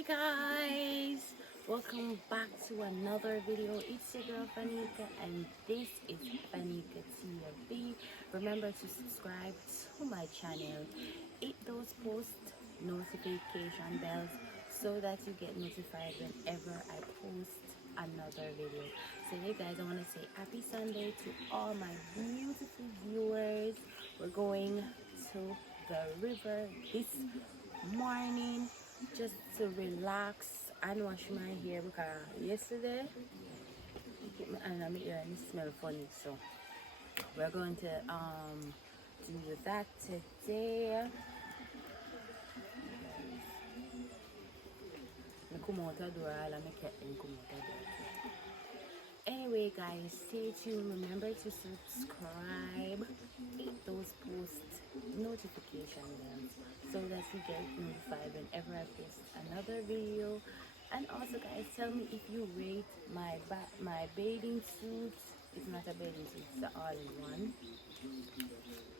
Hey guys, welcome back to another video. It's your girl Fanika and this is Fanika TV. Remember to subscribe to my channel, hit those post notification bells so that you get notified whenever I post another video. So hey guys, I want to say happy Sunday to all my beautiful viewers. We're going to the river this morning just to relax and wash my hair because yesterday I keep my hand on my ear and it smell funny, so we're going to do that today. I come out the door, all of my cat come out the door. Anyway guys, stay tuned. Remember to subscribe, hit those post notification bells so that you get notified whenever I post another video. And also guys, tell me if you rate my bathing suit. It's not a bathing suit, it's an all-in-one.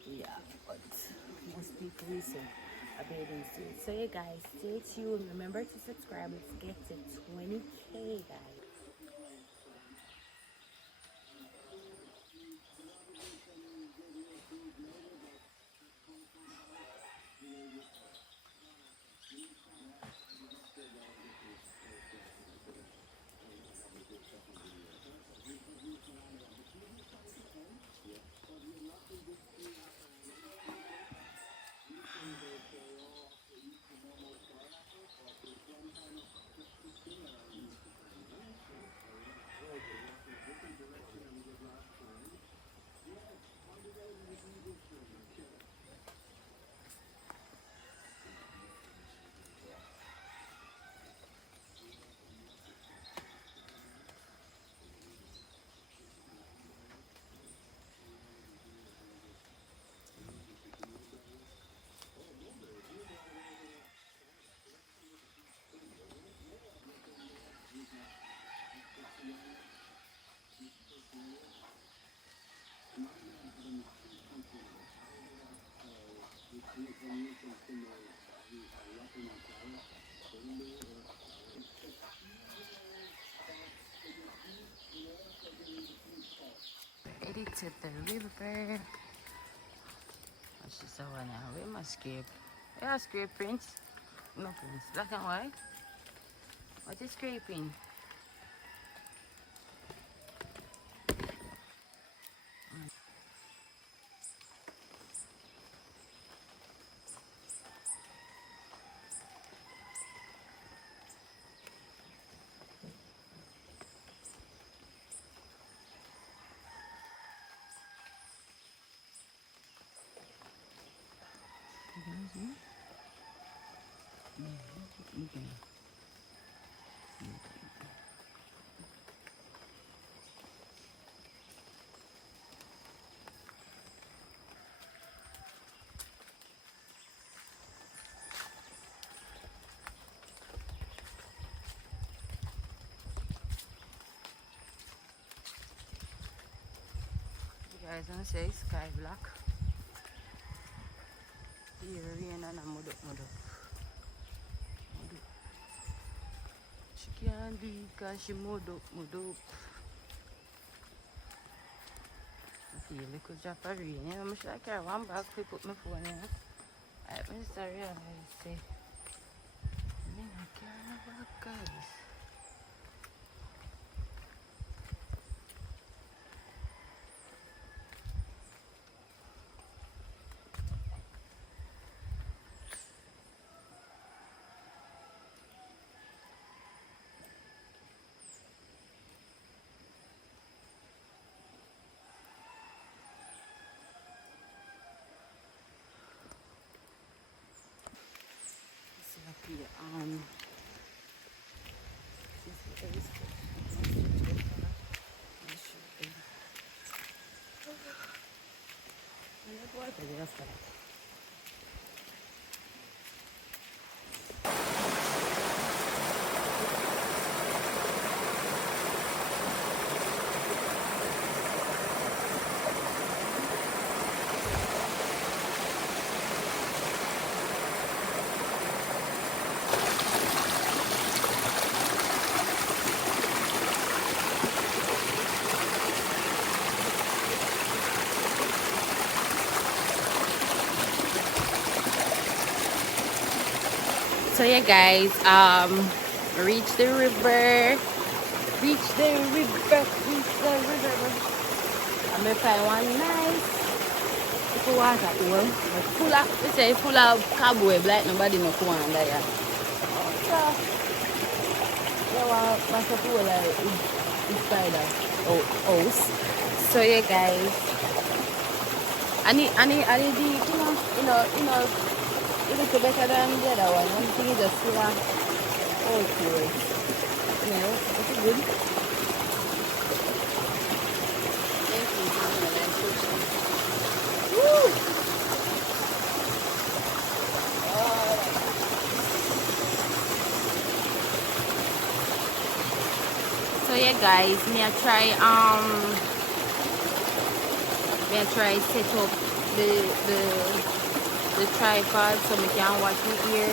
Yeah, but most people will say a bathing suit. So yeah guys, stay tuned. Remember to subscribe. Let's get to 20K guys. Headed to the river. What's this one now? Where my scrape? Yeah, scrape prints. No prints. Black and white. What is scraping? Okay. You guys want to say sky black? Here rain and a mud up. She can't do it because she mud up. I feel like a drop of rain. You know, I should carry one bag to put my phone in. I start realize, say, I not carry no bag, guys. So up here, this is So yeah guys, reach the river. Reach the river. I'm gonna find one nice little water hole. But full of, we say full of cobweb like nobody no come on there. So yeah, what's up hole like inside the house. So yeah guys. I need the you know it looks better than the other one. One thing is just full of okay. You know, it's good. Woo! So yeah guys, me I try set up the tripod so me can watch me ear.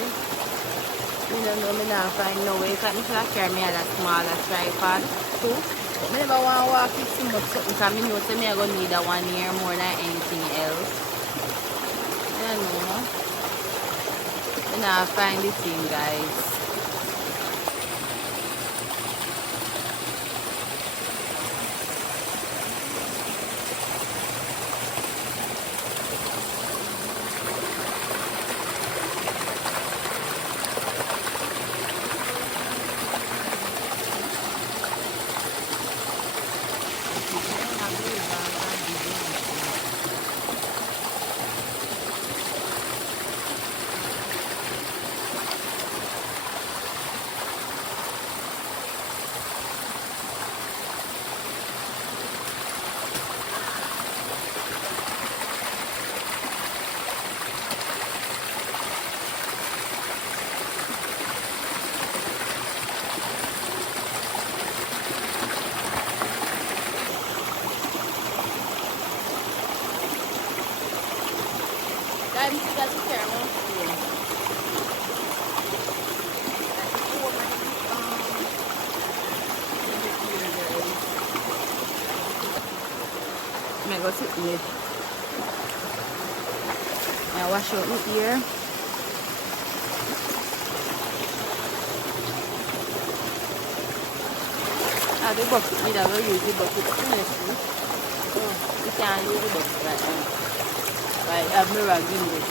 You know, me not find no way. Cause me should carry me a smaller tripod too. But me never want to walk it too much something because me know say me I gonna need that 1 year more than anything else. I don't know. Me not find the thing guys. I go to eat. I wash out my ear. The bucket, we never use the bucket. You can't use the bucket right now. Right, I have my rag in there.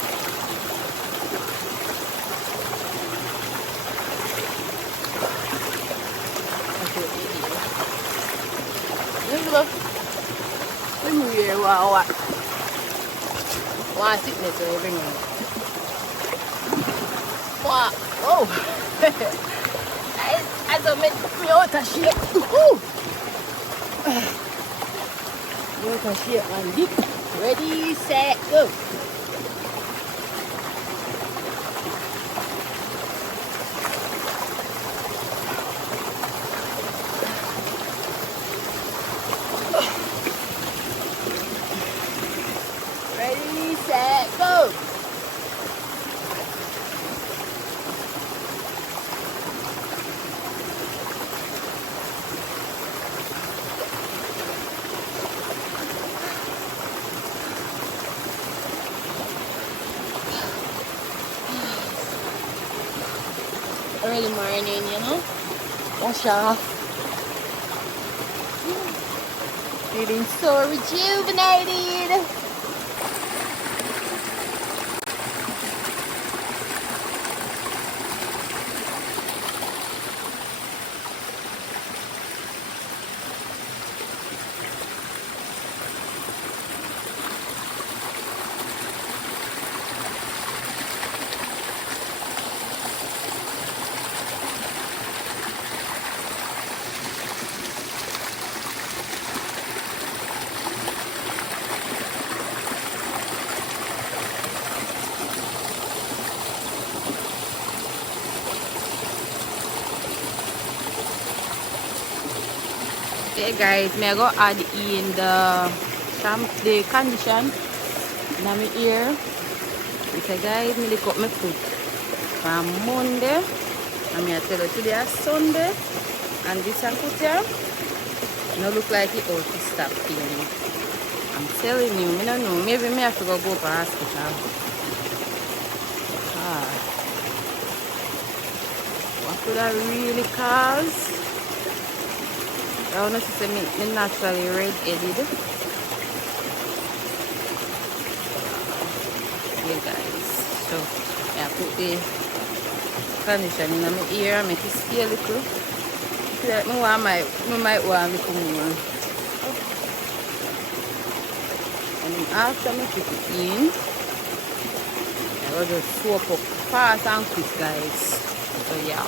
When you hear what sickness are bringing? What? Oh! I don't make me out of shape. Out of shape, man. Dip. Ready, set, go. Ready, set, go. Early morning, you know, wash off. Feeling so rejuvenated. Okay guys, may I go add in the condition in my ear. Okay guys, me lick up my foot from Monday. And I tell you today is Sunday. And this I put here. No look like it ought to stop healing. I'm telling you, I don't know. Maybe I have to go to the hospital. Could I really cause? I want to say me naturally red-headed. Yeah, guys. So, yeah, put the condition in my ear and make it stay a little. Like I might want a little more. And then after I put it in, I will just soak up fast and quick, guys. So, yeah.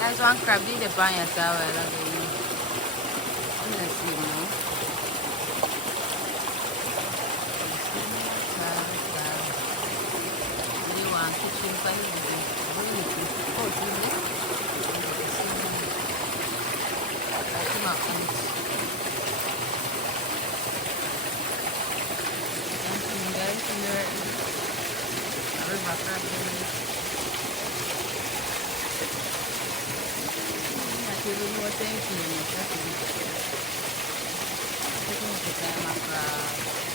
Guys, one crab did the pan yourself. I'm gonna see now. You want kitchen for you? Oh, do you? Come up, guys, in the river crab. I don't know what I'm doing.